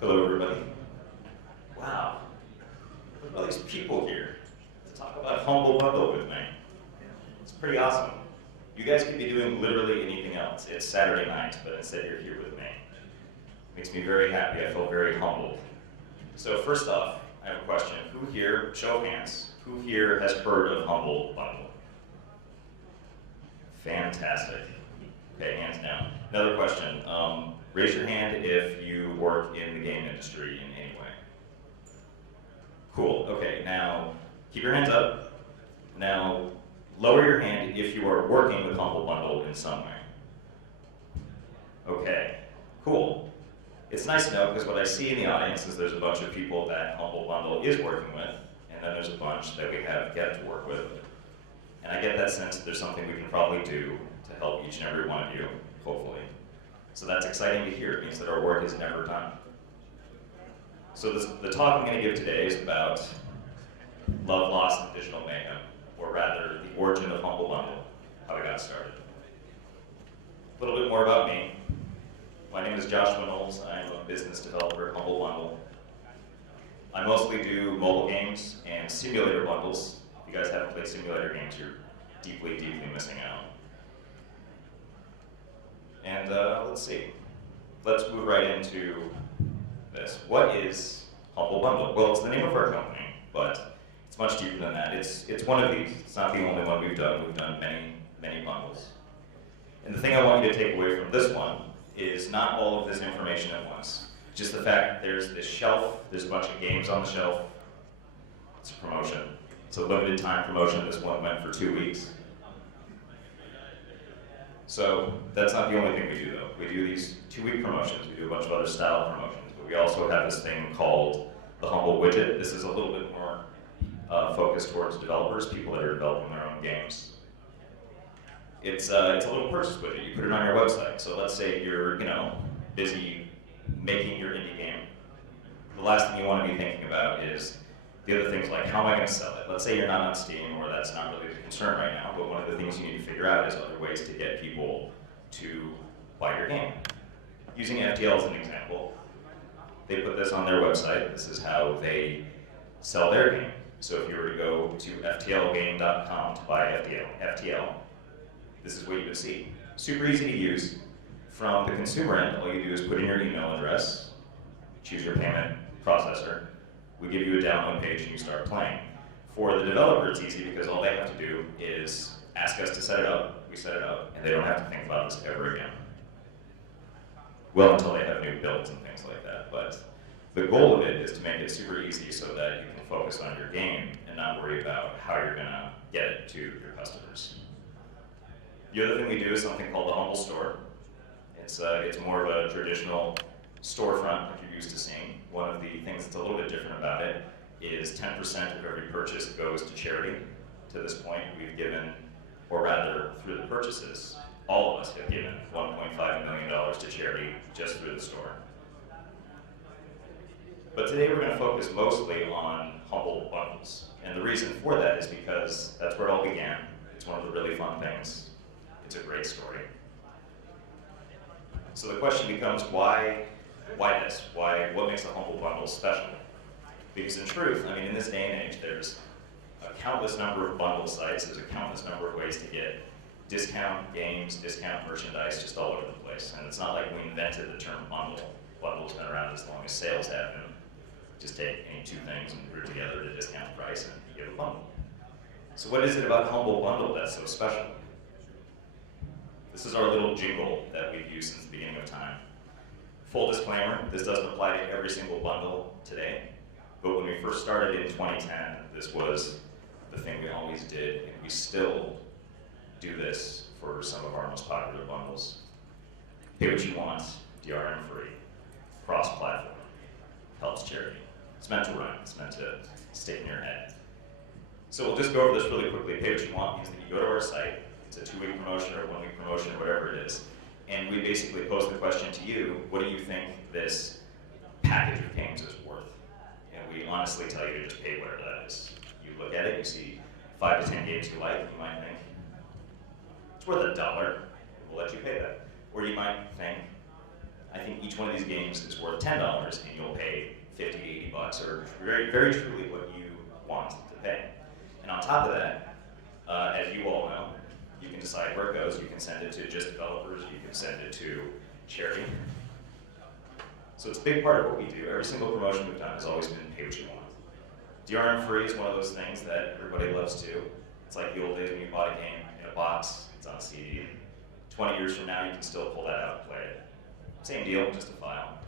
Hello, everybody. Wow, look at all these people here to talk about Humble Bundle with me. It's pretty awesome. You guys could be doing literally anything else. It's Saturday night, but instead you're here with me. Makes me very happy. I feel very humbled. So first off, I have a question. Who here, show of hands, who here has heard of Humble Bundle? Fantastic. Okay, hands down. Another question. Raise your hand if you work in the game industry in any way. Cool. Okay, now keep your hands up. Now lower your hand if you are working with Humble Bundle in some way. Okay, cool. It's nice to know because what I see in the audience is there's a bunch of people that Humble Bundle is working with, and then there's a bunch that we have yet to work with. And I get that sense that there's something we can probably do to help each and every one of you, hopefully. So that's exciting to hear. It means that our work is never done. So the talk I'm going to give today is about love, loss, and digital mayhem, or rather, the origin of Humble Bundle, how we got started. A little bit more about me. My name is Joshua Knowles. I'm a business developer at Humble Bundle. I mostly do mobile games and simulator bundles. If you guys haven't played simulator games, you're deeply, deeply missing out. And let's see. Let's move right into this. What is Humble Bundle? Well, it's the name of our company, but it's much deeper than that. It's one of these. It's not the only one we've done. We've done many, many bundles. And the thing I want you to take away from this one is not all of this information at once. Just the fact that there's this shelf, there's a bunch of games on the shelf. It's a promotion. It's a limited time promotion. This one went for 2 weeks. So that's not the only thing we do though. We do these 2-week promotions. We do a bunch of other style promotions, but we also have this thing called the Humble Widget. This is a little bit more focused towards developers, people that are developing their own games. It's a little purchase widget. You put it on your website. So let's say you're busy making your indie game. The last thing you want to be thinking about is the other things like, how am I going to sell it? Let's say you're not on Steam, or that's not really the concern right now, but one of the things you need to figure out is other ways to get people to buy your game. Using FTL as an example, they put this on their website. This is how they sell their game. So if you were to go to ftlgame.com to buy FTL, this is what you would see. Super easy to use. From the consumer end, all you do is put in your email address, choose your payment processor. We give you a download page and you start playing. For the developer, it's easy because all they have to do is ask us to set it up, we set it up, and they don't have to think about this ever again. Well, until they have new builds and things like that. But the goal of it is to make it super easy so that you can focus on your game and not worry about how you're gonna get it to your customers. The other thing we do is something called the Humble Store. It's more of a traditional storefront like you're used to seeing. One of the things that's a little bit different about it is 10% of every purchase goes to charity. To this point, we've given, or rather, through the purchases, all of us have given $1.5 million to charity just through the store. But today we're going to focus mostly on Humble Bundles. And the reason for that is because that's where it all began. It's one of the really fun things. It's a great story. So the question becomes, why this? What makes a Humble Bundle special? Because in truth, I mean, in this day and age, there's a countless number of bundle sites, there's a countless number of ways to get discount games, discount merchandise, just all over the place. And it's not like we invented the term bundle. Bundle's been around as long as sales have been. Just take any two things and group together at a discount price and you get a bundle. So what is it about Humble Bundle that's so special? This is our little jingle that we've used since the beginning of time. Full disclaimer, this doesn't apply to every single bundle today, but when we first started in 2010, this was the thing we always did, and we still do this for some of our most popular bundles. Pay what you want, DRM free, cross-platform, helps charity. It's meant to run, it's meant to stick in your head. So we'll just go over this really quickly. Pay what you want means that you go to our site, it's a 2-week promotion or a 1-week promotion or whatever it is, and we basically pose the question to you, what do you think this package of games is worth? And we honestly tell you to just pay whatever that is. You look at it, you see 5 to 10 games you like, you might think, it's worth $1, we'll let you pay that. Or you might think, I think each one of these games is worth $10 and you'll pay 50, 80 bucks, or very, very truly what you want to pay. And on top of that, as you all know, you can decide where it goes. You can send it to just developers, you can send it to charity. So it's a big part of what we do. Every single promotion we've done has always been pay what you want. DRM free is one of those things that everybody loves too. It's like the old days when you bought a game in a box, it's on a CD. 20 years from now, you can still pull that out and play it. Same deal, just a file.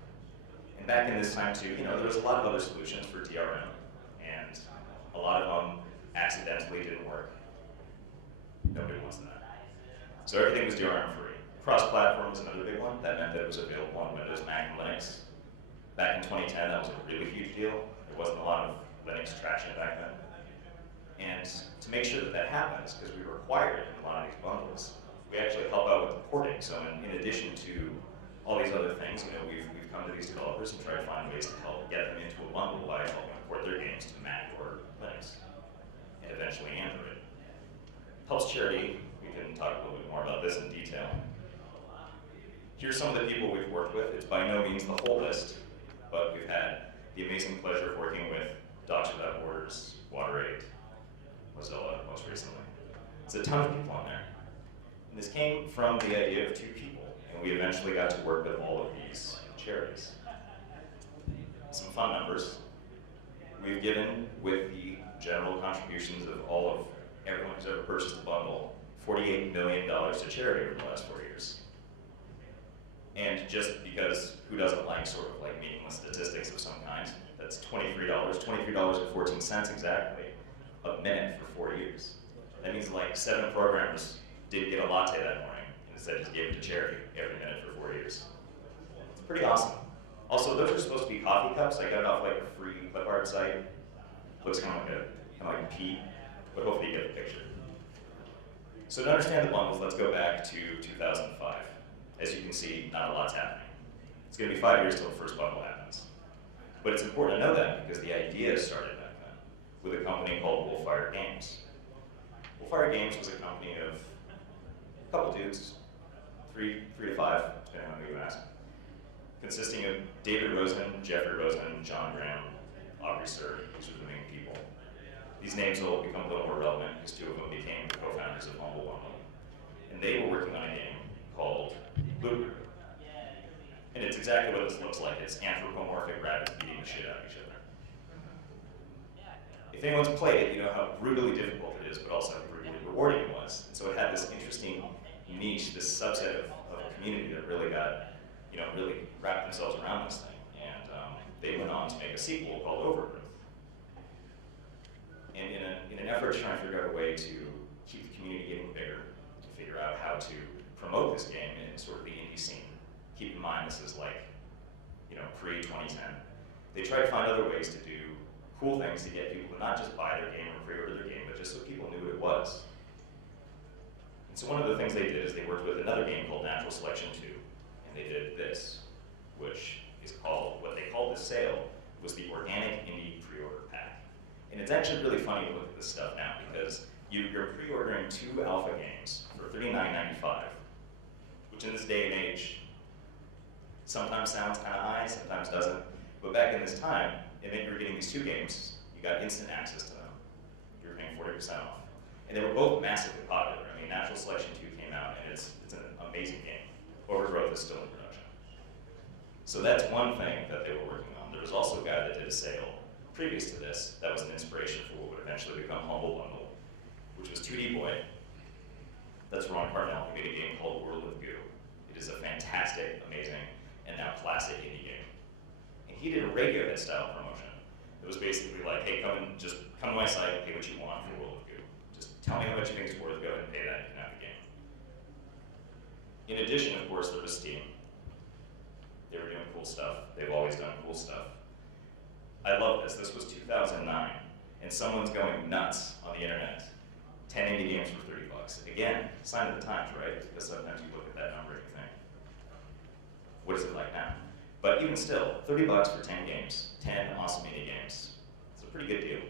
And back in this time too, there was a lot of other solutions for DRM, and a lot of them accidentally didn't work. Nobody wants that. So everything was DRM free. Cross-platform was another big one. That meant that it was available on Windows, Mac, and Linux. Back in 2010, that was a really huge deal. There wasn't a lot of Linux traction back then. And to make sure that that happens, because we require it in a lot of these bundles, we actually help out with the porting. So in addition to all these other things, we've come to these developers and try to find ways to help get them into a bundle by helping port their games to Mac or Linux, and eventually Android. Helps charity. We can talk a little bit more about this in detail. Here's some of the people we've worked with. It's by no means the whole list, but we've had the amazing pleasure of working with Doctors Without Borders, WaterAid, Mozilla most recently. It's a ton of people on there. And this came from the idea of 2 people, and we eventually got to work with all of these charities. Some fun numbers. We've given, with the general contributions of everyone who's ever purchased a bundle, $48 million to charity over the last 4 years. And just because who doesn't like sort of like meaningless statistics of some kind, that's $23.14 exactly a minute for 4 years. That means like 7 programmers didn't get a latte that morning and instead just gave it to charity every minute for 4 years. It's pretty awesome. Also, those are supposed to be coffee cups. I got it off like a free clip art site. Looks kind of like a pea, but hopefully you get the picture. So to understand the bundles, let's go back to 2005. As you can see, not a lot's happening. It's going to be 5 years till the first bundle happens. But it's important to know that because the idea started back then with a company called Wolfire Games. Wolfire Games was a company of a couple dudes, three to five, depending on who you ask, consisting of David Rosen, Jeffrey Rosen, John Graham, Aubrey Sir. These are the main people. These names will become a little more relevant because 2 of them became the co-founders of Humble Bundle. And they were working on a game called Lobster. And it's exactly what this looks like. It's anthropomorphic rabbits beating the shit out of each other. If anyone's played it, you know how brutally difficult it is, but also how brutally rewarding it was. And so it had this interesting niche, this subset of a community that really got, really wrapped themselves around this thing. And they went on to make a sequel called Overgrowth. And in an effort to try and figure out a way to keep the community getting bigger, to figure out how to promote this game in sort of the indie scene. Keep in mind, this is like, pre-2010. They tried to find other ways to do cool things to get people to not just buy their game or pre-order their game, but just so people knew what it was. And so one of the things they did is they worked with another game called Natural Selection 2, and they did this, which is called, what they called the sale, was the Organic Indie Pre-Order Pack. And it's actually really funny to look at this stuff now, because you're pre-ordering 2 alpha games for $39.95, which in this day and age, sometimes sounds kind of high, sometimes doesn't. But back in this time, it meant you were getting these 2 games, you got instant access to them, you were paying 40% off. And they were both massively popular. I mean, Natural Selection 2 came out, and it's an amazing game. Overgrowth is still in production. So that's one thing that they were working on. There was also a guy that did a sale previous to this that was an inspiration for what would eventually become Humble Bundle, which was 2D Boy. That's Ron Parnell. He made a game called World of Goo. It is a fantastic, amazing, and now classic indie game. And he did a Radiohead style promotion. It was basically like, hey, come to my site, pay what you want for World of Goo. Just tell me how much you think it's worth, go ahead and pay that, you can have the game. In addition, of course, there was Steam. They were doing cool stuff. They've always done cool stuff. I love this. This was 2009, and someone's going nuts on the internet. 10 indie games for $30. Again, sign of the times, right? Because sometimes you look at that number and you think, what is it like now? But even still, $30 for 10 games, 10 awesome indie games. It's a pretty good deal.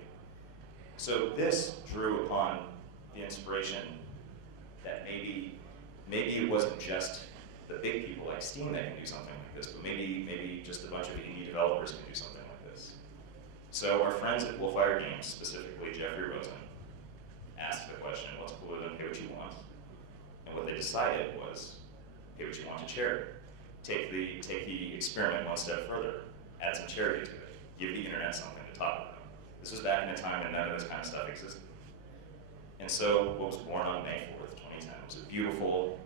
So this drew upon the inspiration that maybe it wasn't just the big people like Steam that can do something like this, but maybe just a bunch of indie developers can do something like this. So our friends at Wolfire Games, specifically Jeffrey Rosen, asked the question, what's cooler than pay what you want? And what they decided was, pay what you want to charity. Take the experiment one step further, add some charity to it, give the internet something to talk about. This was back in a time when none of this kind of stuff existed. And so what was born on May 4th, 2010 was a beautiful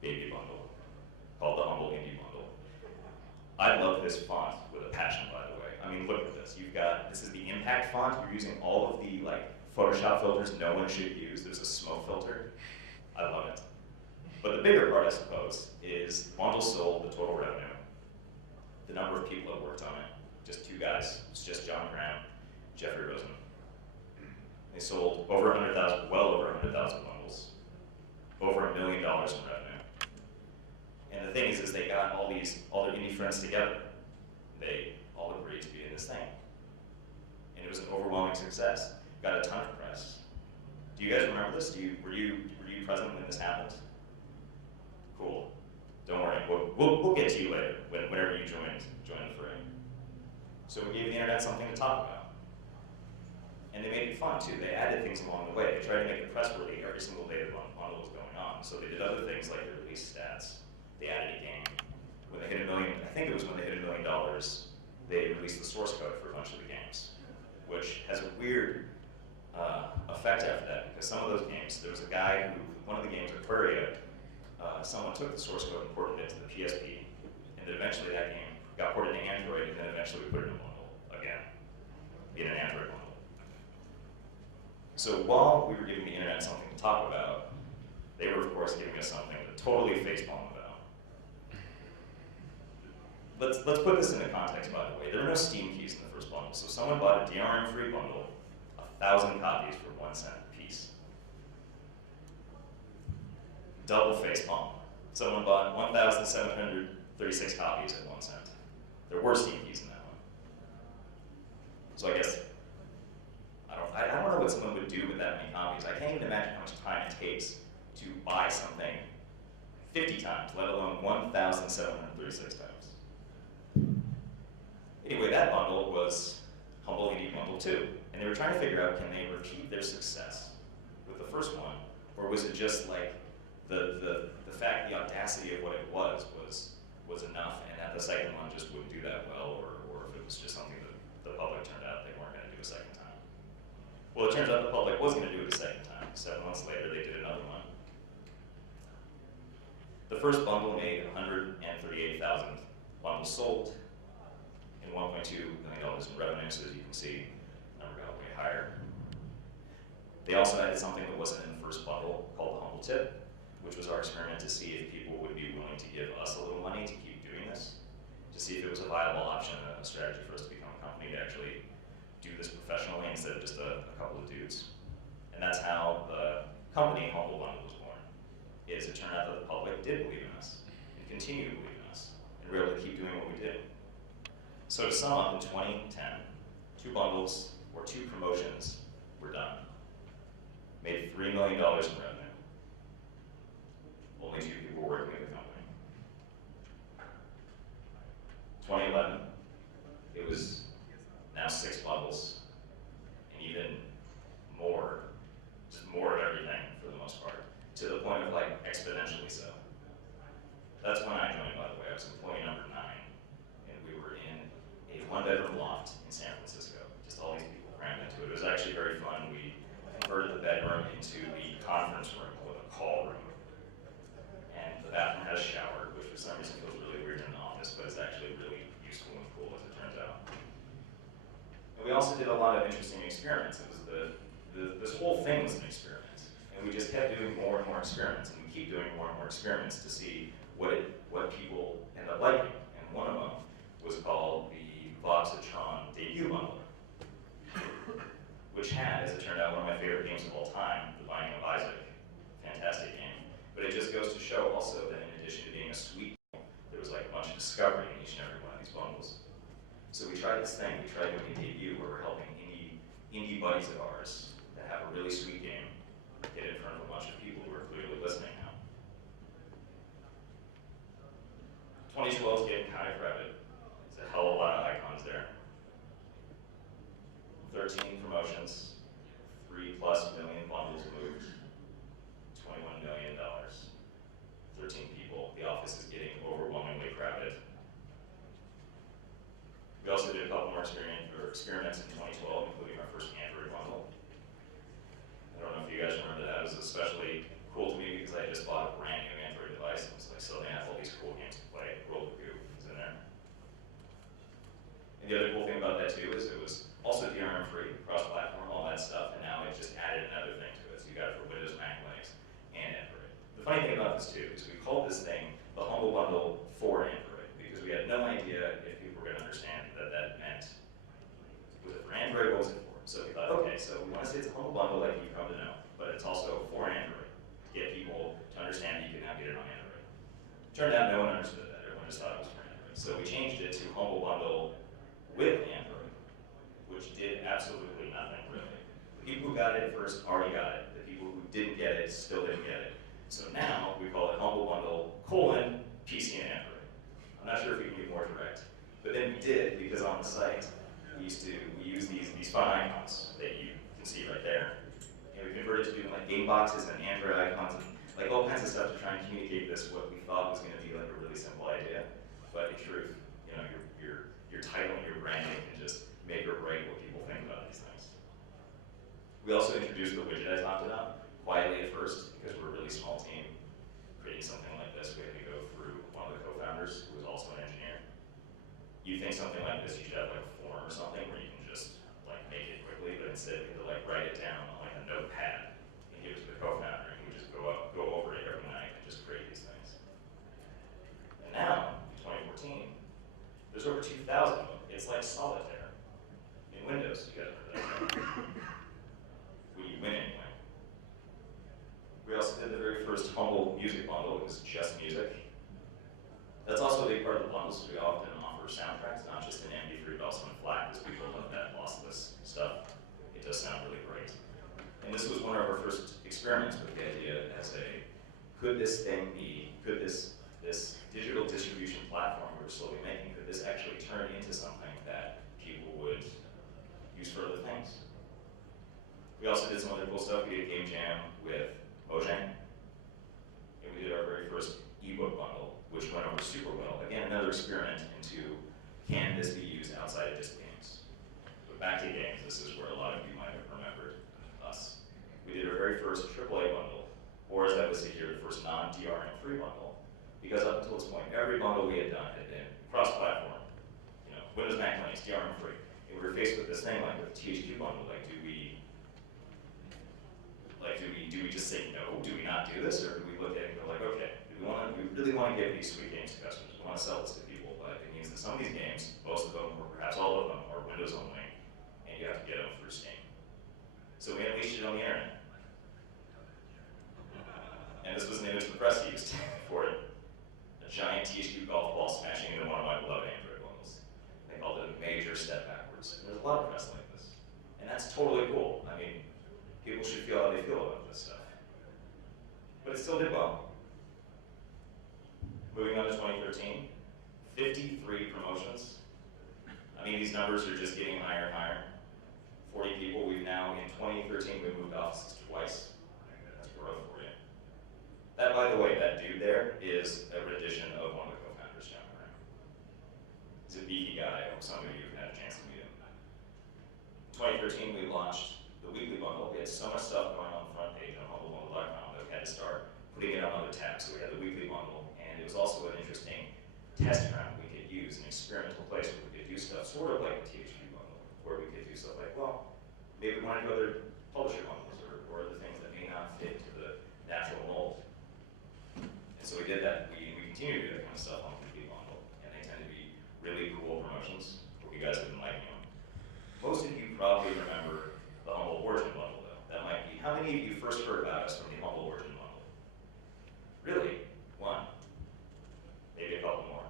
baby bundle called the Humble Indie Bundle. I love this font with a passion, by the way. I mean, look at this. This is the impact font. You're using all of the Photoshop filters no one should use. There's a smoke filter. I love it. But the bigger part, I suppose, is the bundle sold, the total revenue, the number of people that worked on it. Just two guys. It's just John Graham, Jeffrey Rosen. They sold over 100,000, well over 100,000 bundles, over $1 million in revenue. And the thing is they got all their indie friends together. They all agreed to be in this thing. And it was an overwhelming success. Got a ton of press. Do you guys remember this? Were you present when this happened? Cool. Don't worry, we'll get to you later, whenever you join the fray. So we gave the internet something to talk about. And they made it fun too. They added things along the way. They tried to make it press-worthy every single day the bundle was going on. So they did other things like the release stats. They added a game. When they hit $1 million, I think it was when they hit $1 million, they released the source code for a bunch of the games, which has a weird effect after that, because some of those games, there was a guy who, one of the games, Aquaria, someone took the source code and ported it to the PSP, and then eventually that game got ported to Android, and then eventually we put it in a bundle again, in an Android bundle. So while we were giving the internet something to talk about, they were of course giving us something to totally facepalm about. Let's put this into context, by the way. There were no Steam keys in the first bundle, so someone bought a DRM-free bundle, 1,000 copies for 1 cent a piece. Double facepalm. Someone bought 1,736 copies at 1 cent. There were Steam keys in that one. So I guess, I don't know what someone would do with that many copies. I can't even imagine how much time it takes to buy something 50 times, let alone 1,736 times. Anyway, that bundle was Humble Indie Bundle 2. And they were trying to figure out, can they repeat their success with the first one, or was it just like the fact, the audacity of what it was enough, and that the second one just wouldn't do that well, or if it was just something that the public turned out they weren't going to do a second time. Well, it turns out the public was going to do it a second time. 7 months later, they did another one. The first bundle made 138,000 bundles sold and $1.2 million in revenue, so as you can see, the number got way higher. They also added something that wasn't in the first bundle called the Humble Tip, which was our experiment to see if people would be willing to give us a little money to keep doing this, to see if it was a viable option, a strategy for us to become a company to actually do this professionally instead of just a couple of dudes. And that's how the company Humble Bundle was born. It turned out that the public did believe in us and continue to believe in us, and we were able to keep doing what we did. So to sum up, in 2010, 2 bundles or 2 promotions were done. Made $3 million in revenue. Only 2 people working at the company. 2011, it was now 6 bundles, and even more, just more of everything for the most part, to the point of exponentially so. That's when I joined, by the way. I was employee number 9, and we were in a 1-bedroom loft in San Francisco. Just all these people crammed into it. It was actually very fun. We converted the bedroom into the conference room with a call room. And the bathroom had a shower, which for some reason feels really weird in an office, but it's actually really useful and cool as it turns out. And we also did a lot of interesting experiments. It was this whole thing was an experiment. And we just kept doing more and more experiments, and we keep doing more and more experiments to see what people end up liking. And one of them was called the Voxatron Debut Bundle, which had, as it turned out, one of my favorite games of all time, The Binding of Isaac. Fantastic game. But it just goes to show also that in addition to being a sweet game, there was a bunch of discovery in each and every one of these bundles. So we tried this thing. We tried doing a debut where we're helping indie buddies of ours that have a really sweet game get in front of a bunch of people who are clearly listening now. 2012 is getting kind of crowded. There's a hell of a lot of icons there. 13 promotions, 3+ million bundles moved, $21 million, 13 people. The office is getting overwhelmingly crowded. We also did a couple more experiments in 2012, including our first Android bundle. I don't know if you guys remember that. It was especially cool to me because I just bought a brand new Android device, and it's like, so they have all these cool games to play. World of Goo is in there. And the other cool thing about that too is it was also DRM free, cross-platform, all that stuff, and now it just added another thing to it. So you got it for Windows, Mac, Linux, and Android. The funny thing about this too is we called this thing the Humble Bundle for Android because we had no idea if people were going to understand that that meant, was it for Android, what was it for? So we thought, okay, so we want to say it's a Humble Bundle like you've come to know, but it's also for Android to get people to understand that you can now get it on Android. Turned out no one understood that, everyone just thought it was for Android. So we changed it to Humble Bundle with Android, which did absolutely nothing really. The people who got it first already got it. The people who didn't get it still didn't get it. So now we call it Humble Bundle : PC and Android. I'm not sure if we can be more direct, but then we did because on the site we use these fun icons that you can see right there, and we converted to doing like game boxes and Android icons and like all kinds of stuff to try and communicate this what we thought was going to be like a really simple idea, but in truth, you know, your title and your branding can just make or break what people think about these things. We also introduced the widget I talked about, quietly at first, because we're a really small team. Creating something like this, we had to go through one of the co-founders, who was also an engineer. You think something like this, you should have like a form or something where you can just like make it quickly, but instead we had to like write it down on like a notepad and give it to the co-founder, and he would just go over it every night and just create these things. And now, in 2014, there's over 2,000 of them. It's like solitaire. In Windows, you guys remember that? When you win anyway. We also did the very first Humble music bundle. It was just music. That's also a big part of the bundles. We often offer soundtracks, not just in MP3, but also in FLAC, because people love that lossless stuff. It does sound really great. And this was one of our first experiments with the idea as could this thing be, could this digital distribution platform we were slowly making, could this actually turn into something that people would use for other things? We also did some other cool stuff. We did a game jam with Mojang, and we did our very first ebook bundle, which went over super well. Again, another experiment into can this be used outside of just games? But back to games, this is where a lot of you might have remembered us. We did our very first AAA bundle, or as I would say here, the first non-DRM free bundle, because up until this point, every bundle we had done had been cross-platform. You know, Windows, Mac, Linux, DRM free. And we were faced with this thing like with the THQ bundle, like do we just say no? Do we not do this? Or do we look at it and go like, okay, we really want to give these sweet games to customers. We want to sell this to people, but it means that some of these games, most of them, or perhaps all of them, are Windows only, and you have to get them through Steam. So we unleashed it on the internet. And this was an image the press used for it. A giant THQ golf ball smashing into one of my beloved Android bundles. They called it a major step backwards. There's a lot of press like this. And that's totally cool. I mean, people should feel how they feel about this stuff. But it still did well. Moving on to 2013, 53 promotions. I mean, these numbers are just getting higher and higher. 40 people. We've now, in 2013, we moved offices twice. That's growth for you. That, by the way, that dude there is a rendition of one of the co-founders, John Moran. He's a beefy guy. I hope some of you have had a chance to meet him. In 2013, we launched the weekly bundle. We had so much stuff going on the front page on humblebundle.com that we had to start putting it on other tabs. So we had the weekly bundle, and it was also an interesting test ground we could use, an experimental place where we could do stuff sort of like the THQ bundle, where we could do stuff like, well, maybe we want to do other publisher bundles or other things that may not fit into the natural mold. And so we did that. We continue to do that kind of stuff on the weekly bundle, and they tend to be really cool promotions. Hope you guys have been liking them. Most of you probably remember the Humble Origin bundle, though. That might be, how many of you first heard about us from the Humble Origin bundle? Really? One. Maybe a couple more.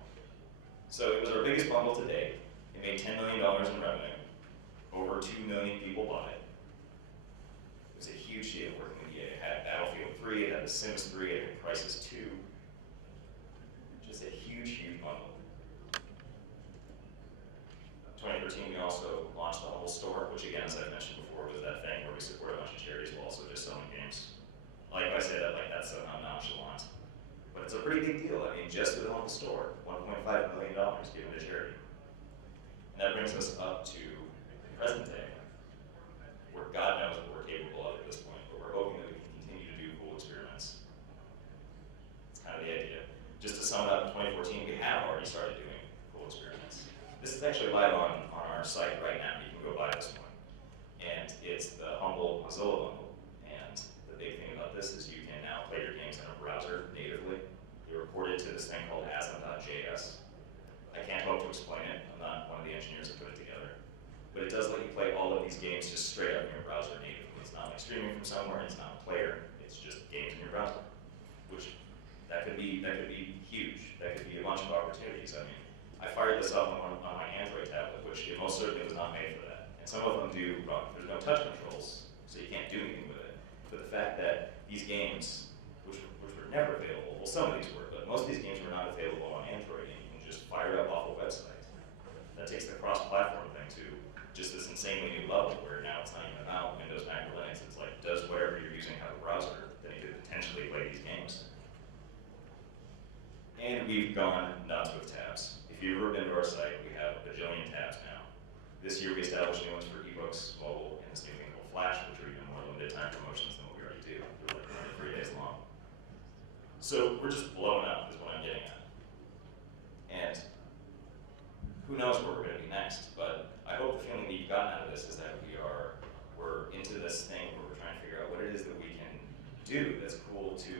So it was our biggest bundle to date. It made $10 million in revenue. Over 2 million people bought it. It was a huge deal working with EA. It had Battlefield 3, it had The Sims 3, it had Crysis 2. Just a huge, huge bundle. 2013, we also launched the Humble Store, which again, as I mentioned before, was that thing where we support a bunch of charities while also just selling games. Like I say that, like that's somehow nonchalant. But it's a pretty big deal. I mean, just with the Humble Store, $1.5 million given to charity. And that brings us up to present day, where God knows what we're capable of at this point, but we're hoping that we can continue to do cool experiments. It's kind of the idea. Just to sum it up, in 2014, we have already started doing cool experiments. This is actually live on our site right now. You can go buy this one. And it's the Humble Mozilla bundle. And the big thing about this is you can now play your games in a browser natively. You report it to this thing called asm.js. I can't hope to explain it. I'm not one of the engineers that put it together. But it does let you play all of these games just straight up in your browser natively. It's not like streaming from somewhere, it's not a player, it's just games in your browser. Which, that could be huge. That could be a bunch of opportunities. I mean, I fired this up on my Android tablet, which it most certainly was not made for that. And some of them do, there's no touch controls, so you can't do anything with it. But the fact that these games, which were never available, well some of these were, but most of these games were not available on Android, and you can just fire it up off a website. That takes the cross-platform thing to just this insanely new level where now it's not even about Windows, Mac, or Linux. It's like, does whatever you're using have a browser that you could potentially play these games? And we've gone nuts with tabs. If you've ever been to our site, we have a bajillion tabs now. This year we established new ones for ebooks, mobile, and this new thing called Flash, which are even more limited time promotions than what we already do. They're like only 3 days long. So we're just blowing up is what I'm getting at. And who knows where we're going to be next, but I hope the feeling that you've gotten out of this is that we're into this thing where we're trying to figure out what it is that we can do that's cool to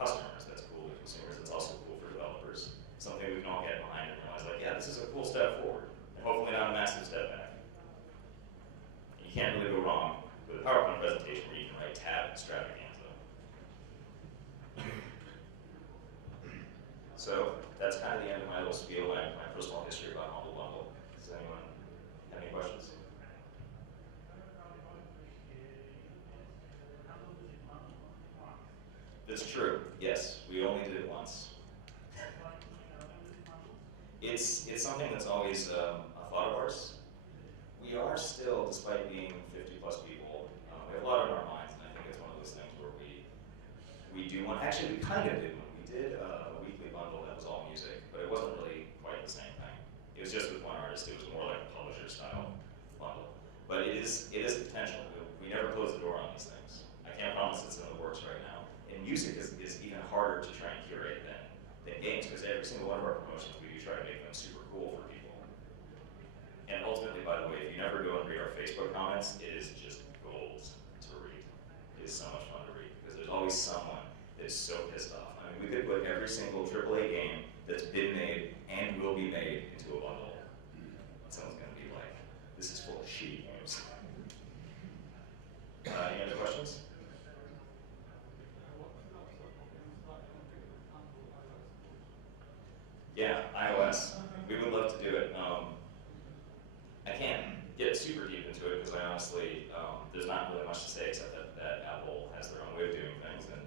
customers, that's cool to consumers, that's also cool for developers. Something we can all get behind and realize like, yeah, this is a cool step forward, and hopefully not a massive step back. You can't really go wrong with a PowerPoint presentation where you can write tab extravaganza. So that's kind of the end of my little spiel, my personal history about Humble Bundle. Does anyone have any questions? That's true, yes. We only did it once. It's something that's always a thought of ours. We are still, despite being 50 plus people, we have a lot on our minds, and I think it's one of those things where we do one. Actually, we kind of did one. We did a weekly bundle that was all music, but it wasn't really quite the same thing. It was just with one artist. It was more like a publisher style bundle. But it is a potential. We never close the door on these things. I can't promise it's in the works right now. And music is even harder to try and curate than games, because every single one of our promotions, we do try to make them super cool for people. And ultimately, by the way, if you never go and read our Facebook comments, it is just gold to read. It is so much fun to read, because there's always someone that is so pissed off. I mean, we could put every single AAA game that's been made and will be made into a bundle. And someone's going to be like, this is full of shitty games. Any other questions? Yeah, iOS. We would love to do it. I can't get super deep into it because I honestly, there's not really much to say except that Apple has their own way of doing things. And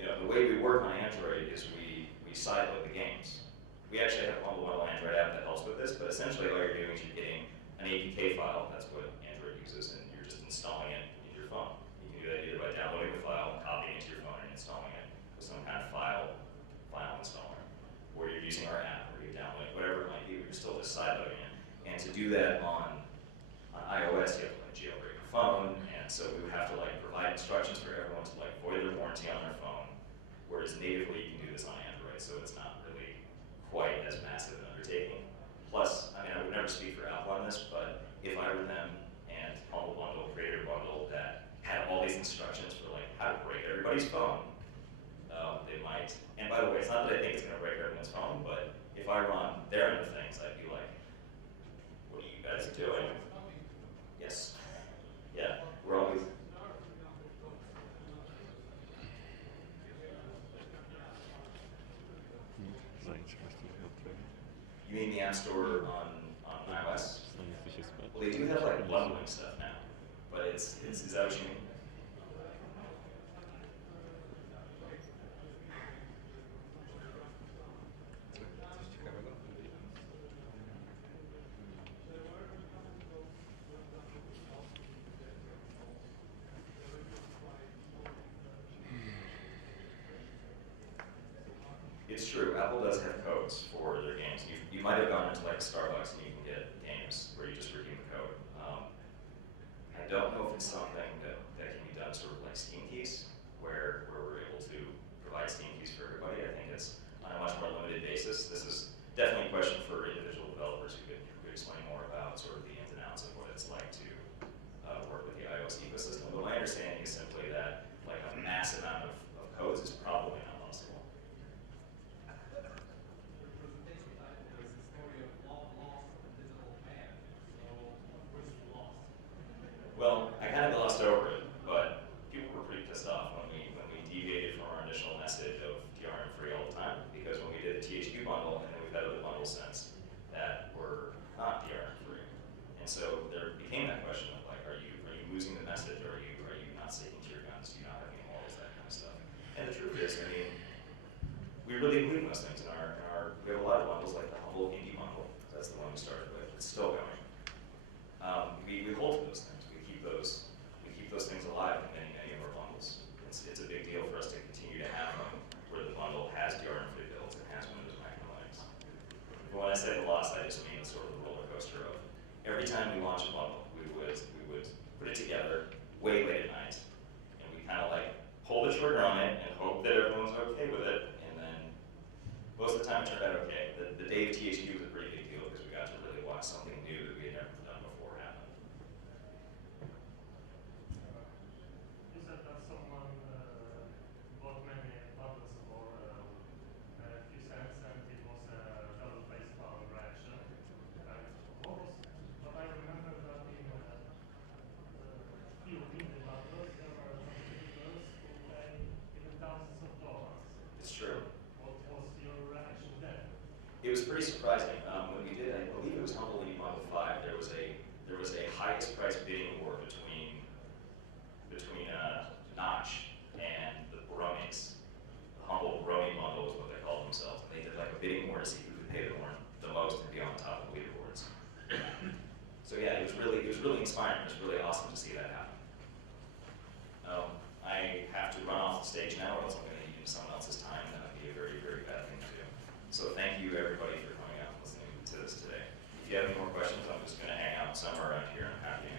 you know, the way we work on Android is we sideload the games. We actually have a Humble Bundle Android app that helps with this, but essentially all you're doing is you're getting an APK file, that's what Android uses, and you're just installing it into your phone. You can do that either by downloading the file, copying it to your phone, and installing it with some kind of file installer. Or you're using our app, or you're downloading, whatever it might be, you're still just sideloading it. And to do that on iOS, you have to like jailbreak your phone, and so we would have to like provide instructions for everyone to like void their warranty on their phone, whereas natively you can do this on Android, so it's not really quite as massive an undertaking. Plus, I mean, I would never speak for Apple on this, but if I were them and Humble Bundle created a bundle that had all these instructions for like how to break everybody's phone, they might. And by the way, it's not that I think it's going to break everyone's phone, but if I run their end of things, I'd be like, what are you guys doing? Yes. Yeah, we're always. You mean the App Store on iOS? Well, they do have like bundling stuff now, but is that what you mean? true. Apple does have codes for their games. You might have gone into like a Starbucks and you can get games where you just redeem the code. I don't know if it's something that can be done sort of like Steam keys, where we're able to provide Steam keys for everybody. I think it's on a much more limited basis. This is definitely a question for individual developers who could explain more about sort of the ins and outs of what it's like to work with the iOS ecosystem. But my understanding is simply that like a mass amount of codes is probably not possible. Well, I kind of glossed over it, but people were pretty pissed off when we deviated from our initial message of DRM free all the time, because when we did the THQ bundle, and then we've had other bundles since that were not DRM free, and so there became that question of like, are you losing the message, or are you not sticking to your guns? Do you not have any morals, that kind of stuff? And the truth is, I mean, we really believe in those things. We have a lot of bundles like the Humble Indie bundle. That's the one we started with. It's still going. We hold to those things. We keep those things alive in many of our bundles. It's a big deal for us to continue to have them where the bundle has DRM-free builds and has Windows Mac and Linux. But when I say the loss, I just mean sort of the roller coaster of every time we launch a bundle, we would put it together way late at night, and we kind of like pull the trigger on it and hope that everyone's okay with it, and then most of the time it turned out okay. The day of THQ was a pretty big deal because we got to really watch something new that we had never done before happen. You said that someone bought many bundles for a few cents, and it was a double facepalm reaction. But I remember that in few indie bundles, there were some users who paid even thousands of dollars. It's true. What was your reaction then? It was pretty surprising. When we did, I believe it was Humble Indie Bundle 5, there was a highest price bidding war between Notch and the Baromies. The Humble Baromie bundle is what they called themselves. And they did like a bidding war to see who could pay the most and be on top of the leaderboards. So yeah, it was really inspiring. It was really awesome to see that happen. I have to run off the stage now, or else I'm going to use someone else's time, and that would be a very, very bad thing to do. So thank you everybody for coming out and listening to this today. If you have any more questions, I'm just going to hang out somewhere around here and I'm happy